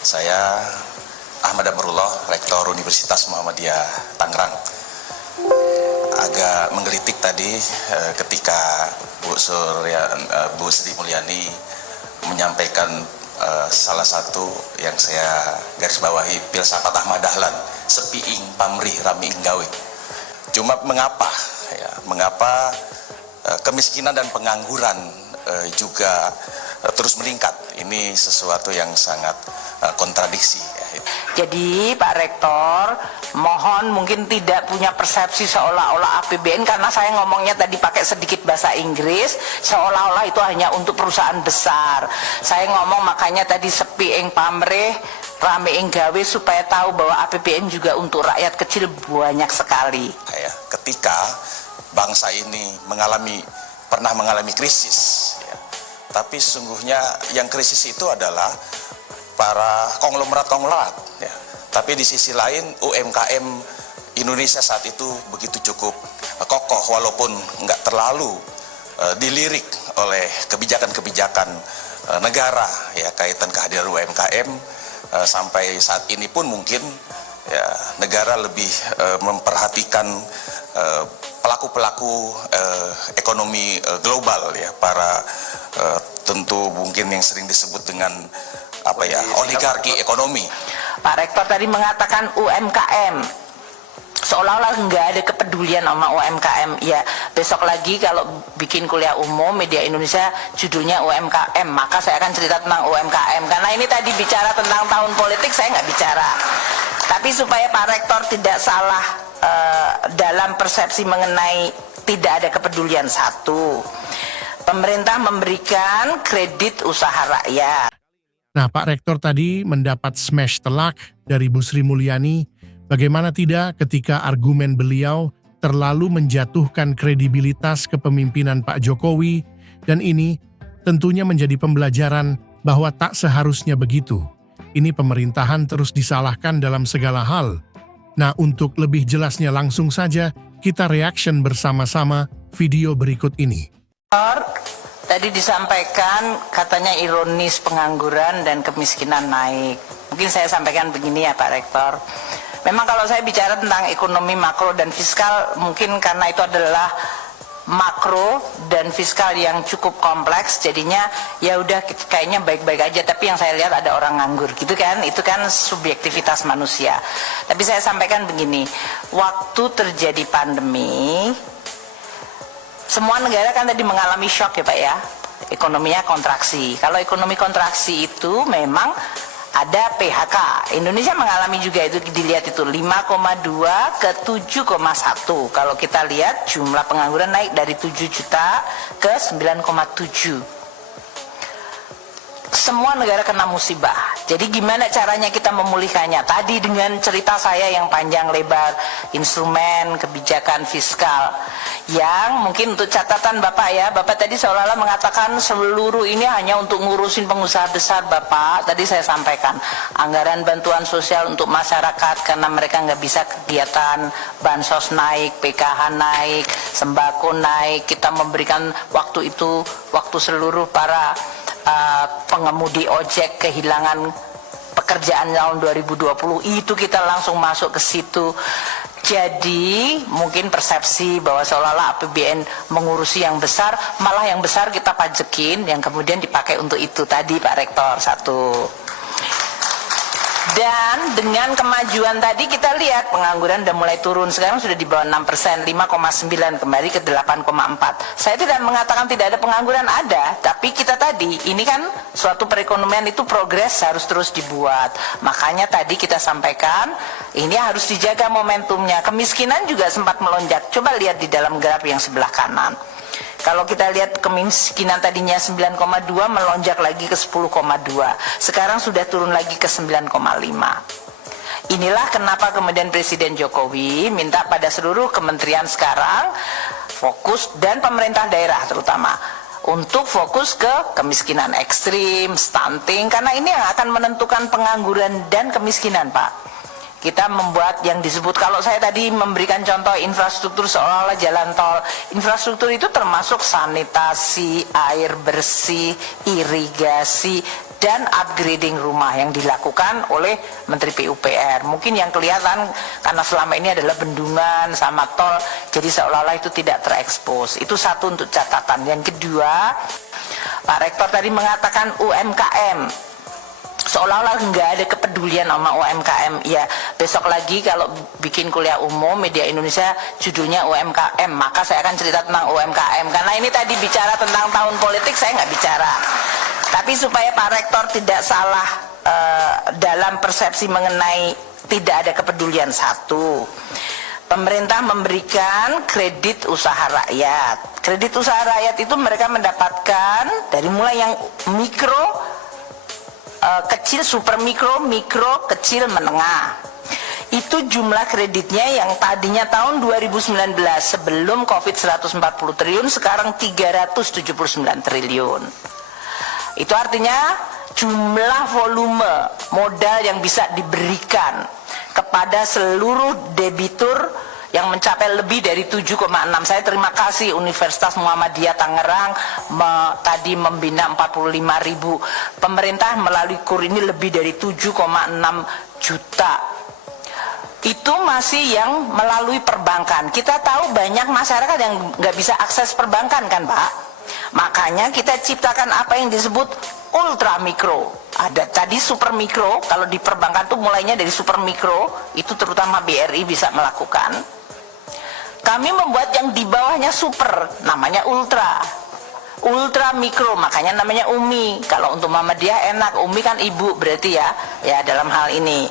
Saya Ahmad Amrullah, Rektor Universitas Muhammadiyah Tangerang. Agak menggelitik tadi ketika Bu Sri Mulyani menyampaikan salah satu yang saya garis bawahi, filsafat Ahmad Dahlan, sepiing pamrih rami gawe. Cuma mengapa kemiskinan dan pengangguran juga terus meningkat? Ini sesuatu yang sangat kontradiksi. Jadi Pak Rektor, mohon mungkin tidak punya persepsi seolah-olah APBN, karena saya ngomongnya tadi pakai sedikit bahasa Inggris, seolah-olah itu hanya untuk perusahaan besar. Saya ngomong makanya tadi sepi ing pamrih, rame ing gawe, supaya tahu bahwa APBN juga untuk rakyat kecil banyak sekali. Ketika bangsa ini pernah mengalami krisis, tapi sesungguhnya yang krisis itu adalah para konglomerat, Tapi di sisi lain UMKM Indonesia saat itu begitu cukup kokoh, walaupun nggak terlalu dilirik oleh kebijakan-kebijakan negara kaitan kehadiran UMKM. Sampai saat ini pun mungkin negara lebih memperhatikan pelaku-pelaku ekonomi global, para tentu mungkin yang sering disebut dengan oligarki ekonomi. Pak Rektor tadi mengatakan UMKM, seolah-olah nggak ada kepedulian sama UMKM. Ya, besok lagi kalau bikin kuliah umum media Indonesia judulnya UMKM, maka saya akan cerita tentang UMKM. Karena ini tadi bicara tentang tahun politik, saya nggak bicara. Tapi supaya Pak Rektor tidak salah dalam persepsi mengenai tidak ada kepedulian, satu, pemerintah memberikan kredit usaha rakyat. Nah, Pak Rektor tadi mendapat smash telak dari Bu Sri Mulyani. Bagaimana tidak ketika argumen beliau terlalu menjatuhkan kredibilitas kepemimpinan Pak Jokowi, dan ini tentunya menjadi pembelajaran bahwa tak seharusnya begitu. Ini pemerintahan terus disalahkan dalam segala hal. Nah, untuk lebih jelasnya langsung saja kita reaction bersama-sama video berikut ini. Tadi disampaikan katanya ironis pengangguran dan kemiskinan naik. Mungkin saya sampaikan begini ya Pak Rektor. Memang kalau saya bicara tentang ekonomi makro dan fiskal, mungkin karena itu adalah makro dan fiskal yang cukup kompleks, jadinya ya udah kayaknya baik-baik aja, tapi yang saya lihat ada orang nganggur gitu kan, itu kan subjektivitas manusia. Tapi saya sampaikan begini, waktu terjadi pandemi, semua negara kan tadi mengalami shock ya Pak ya, ekonominya kontraksi. Kalau ekonomi kontraksi itu memang ada PHK. Indonesia mengalami juga itu, dilihat itu 5,2 ke 7,1. Kalau kita lihat jumlah pengangguran naik dari 7 juta ke 9,7. Semua negara kena musibah. Jadi gimana caranya kita memulihkannya? Tadi dengan cerita saya yang panjang lebar, instrumen kebijakan fiskal yang mungkin untuk catatan Bapak ya, Bapak tadi seolah-olah mengatakan seluruh ini hanya untuk ngurusin pengusaha besar. Bapak, tadi saya sampaikan anggaran bantuan sosial untuk masyarakat karena mereka nggak bisa kegiatan, bansos naik, PKH naik, sembako naik. Kita memberikan waktu itu, waktu seluruh para pengemudi ojek kehilangan pekerjaan tahun 2020, itu kita langsung masuk ke situ. Jadi mungkin persepsi bahwa seolah-olah APBN mengurusi yang besar, malah yang besar kita pajekin, yang kemudian dipakai untuk itu tadi Pak Rektor, satu. Dan dengan kemajuan tadi kita lihat pengangguran sudah mulai turun, sekarang sudah di bawah 6%, 5,9 kembali ke 8,4. Saya tidak mengatakan tidak ada pengangguran, ada, tapi kita tadi ini kan suatu perekonomian itu progres harus terus dibuat. Makanya tadi kita sampaikan ini harus dijaga momentumnya. Kemiskinan juga sempat melonjak. Coba lihat di dalam graf yang sebelah kanan. Kalau kita lihat kemiskinan tadinya 9,2 melonjak lagi ke 10,2. Sekarang sudah turun lagi ke 9,5. Inilah kenapa kemudian Presiden Jokowi minta pada seluruh kementerian sekarang fokus, dan pemerintah daerah terutama, untuk fokus ke kemiskinan ekstrim, stunting, karena ini yang akan menentukan pengangguran dan kemiskinan Pak. Kita membuat yang disebut, kalau saya tadi memberikan contoh infrastruktur seolah-olah jalan tol, infrastruktur itu termasuk sanitasi, air bersih, irigasi, dan upgrading rumah yang dilakukan oleh Menteri PUPR. Mungkin yang kelihatan karena selama ini adalah bendungan sama tol, jadi seolah-olah itu tidak terekspos. Itu satu untuk catatan. Yang kedua, Pak Rektor tadi mengatakan UMKM. Seolah-olah nggak ada kepedulian sama UMKM. Ya, besok lagi kalau bikin kuliah umum Media Indonesia judulnya UMKM, maka saya akan cerita tentang UMKM. Karena ini tadi bicara tentang tahun politik, saya nggak bicara. Tapi supaya Pak Rektor tidak salah dalam persepsi mengenai tidak ada kepedulian, satu, pemerintah memberikan kredit usaha rakyat. Kredit usaha rakyat itu mereka mendapatkan dari mulai yang mikro, kecil, super mikro, kecil, menengah. Itu jumlah kreditnya yang tadinya tahun 2019 sebelum Covid 140 triliun, sekarang 379 triliun. Itu artinya jumlah volume modal yang bisa diberikan kepada seluruh debitur yang mencapai lebih dari 7,6. Saya terima kasih Universitas Muhammadiyah Tangerang tadi membina 45.000. Pemerintah melalui KUR ini lebih dari 7,6 juta. Itu masih yang melalui perbankan. Kita tahu banyak masyarakat yang nggak bisa akses perbankan kan Pak. Makanya kita ciptakan apa yang disebut ultra mikro. Ada tadi super mikro, kalau di perbankan tuh mulainya dari super mikro, itu terutama BRI bisa melakukan. Kami membuat yang di bawahnya super, namanya ultra. Ultra mikro, makanya namanya UMI. Kalau untuk Muhammadiyah enak, UMI kan ibu berarti ya dalam hal ini.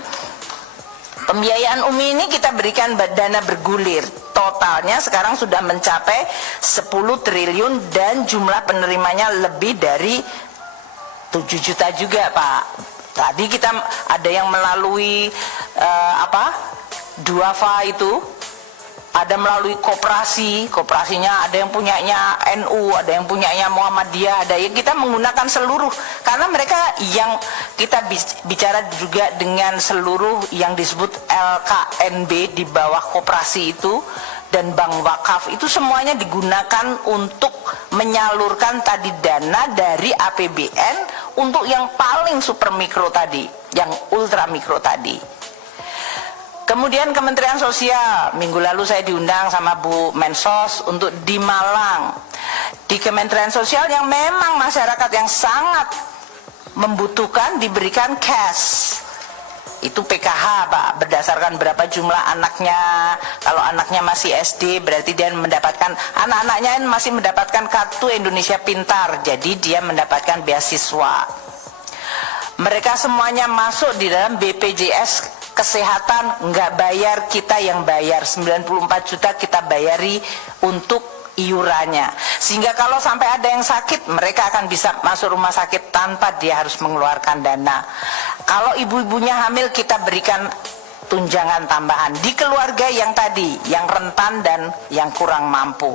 Pembiayaan UMI ini kita berikan dana bergulir. Totalnya sekarang sudah mencapai 10 triliun dan jumlah penerimanya lebih dari 7 juta juga Pak. Tadi kita ada yang melalui Duafa itu, ada melalui kooperasinya ada yang punyanya NU, ada yang punyanya Muhammadiyah, ada yang kita menggunakan seluruh, karena mereka yang kita bicara juga dengan seluruh yang disebut LKNB di bawah kooperasi itu dan bank wakaf itu semuanya digunakan untuk menyalurkan tadi dana dari APBN untuk yang paling super mikro tadi, yang ultra mikro tadi. Kemudian Kementerian Sosial, minggu lalu saya diundang sama Bu Mensos untuk di Malang. Di Kementerian Sosial yang memang masyarakat yang sangat membutuhkan diberikan cash. Itu PKH Pak, berdasarkan berapa jumlah anaknya. Kalau anaknya masih SD berarti dia mendapatkan, anak-anaknya masih mendapatkan kartu Indonesia Pintar, jadi dia mendapatkan beasiswa. Mereka semuanya masuk di dalam BPJS Kesehatan, nggak bayar, kita yang bayar. 94 juta kita bayari untuk iurannya, sehingga kalau sampai ada yang sakit mereka akan bisa masuk rumah sakit tanpa dia harus mengeluarkan dana. Kalau ibu-ibunya hamil kita berikan tunjangan tambahan di keluarga yang tadi, yang rentan dan yang kurang mampu.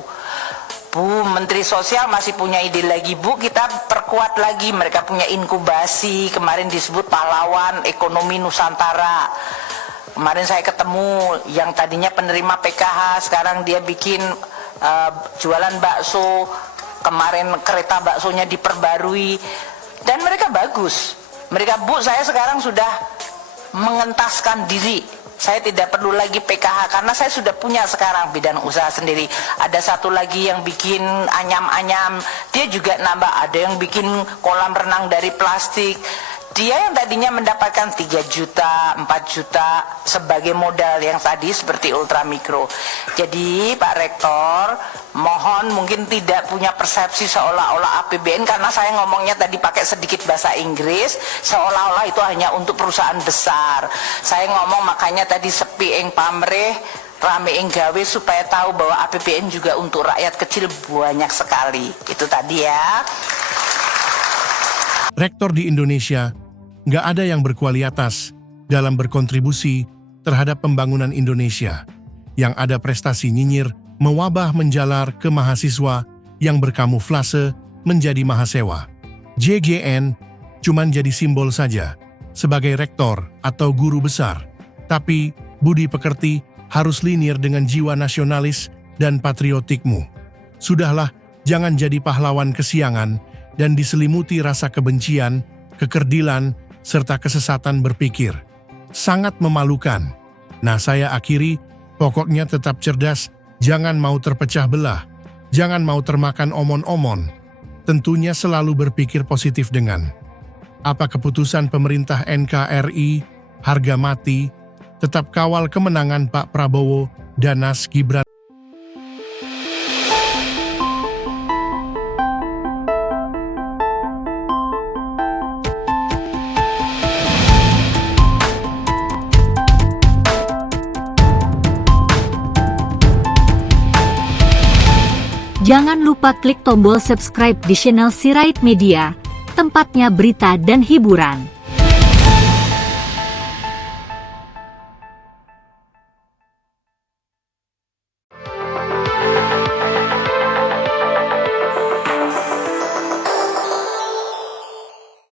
Bu Menteri Sosial masih punya ide lagi Bu, kita perkuat lagi, mereka punya inkubasi, kemarin disebut pahlawan ekonomi Nusantara. Kemarin saya ketemu yang tadinya penerima PKH, sekarang dia bikin jualan bakso, kemarin kereta baksonya diperbarui, dan mereka bagus. Mereka, Bu saya sekarang sudah mengentaskan diri, saya tidak perlu lagi PKH karena saya sudah punya sekarang bidang usaha sendiri. Ada satu lagi yang bikin anyam-anyam, dia juga nambah, ada yang bikin kolam renang dari plastik. Dia yang tadinya mendapatkan 3 juta, 4 juta sebagai modal yang tadi seperti ultra mikro. Jadi Pak Rektor, mohon mungkin tidak punya persepsi seolah-olah APBN, karena saya ngomongnya tadi pakai sedikit bahasa Inggris, seolah-olah itu hanya untuk perusahaan besar. Saya ngomong makanya tadi sepi ing pamrih, rame ing gawe, supaya tahu bahwa APBN juga untuk rakyat kecil banyak sekali. Itu tadi ya. Rektor di Indonesia nggak ada yang berkualitas dalam berkontribusi terhadap pembangunan Indonesia. Yang ada prestasi nyinyir mewabah menjalar ke mahasiswa yang berkamuflase menjadi mahasewa. JGN cuman jadi simbol saja sebagai rektor atau guru besar. Tapi budi pekerti harus linear dengan jiwa nasionalis dan patriotikmu. Sudahlah, jangan jadi pahlawan kesiangan dan diselimuti rasa kebencian kekerdilan, serta kesesatan berpikir. Sangat memalukan. Nah, saya akhiri, pokoknya tetap cerdas, jangan mau terpecah belah, jangan mau termakan omon-omon. Tentunya selalu berpikir positif dengan apa keputusan pemerintah NKRI, harga mati, tetap kawal kemenangan Pak Prabowo dan Mas Gibran. Jangan lupa klik tombol subscribe di channel Sirait Media, tempatnya berita dan hiburan.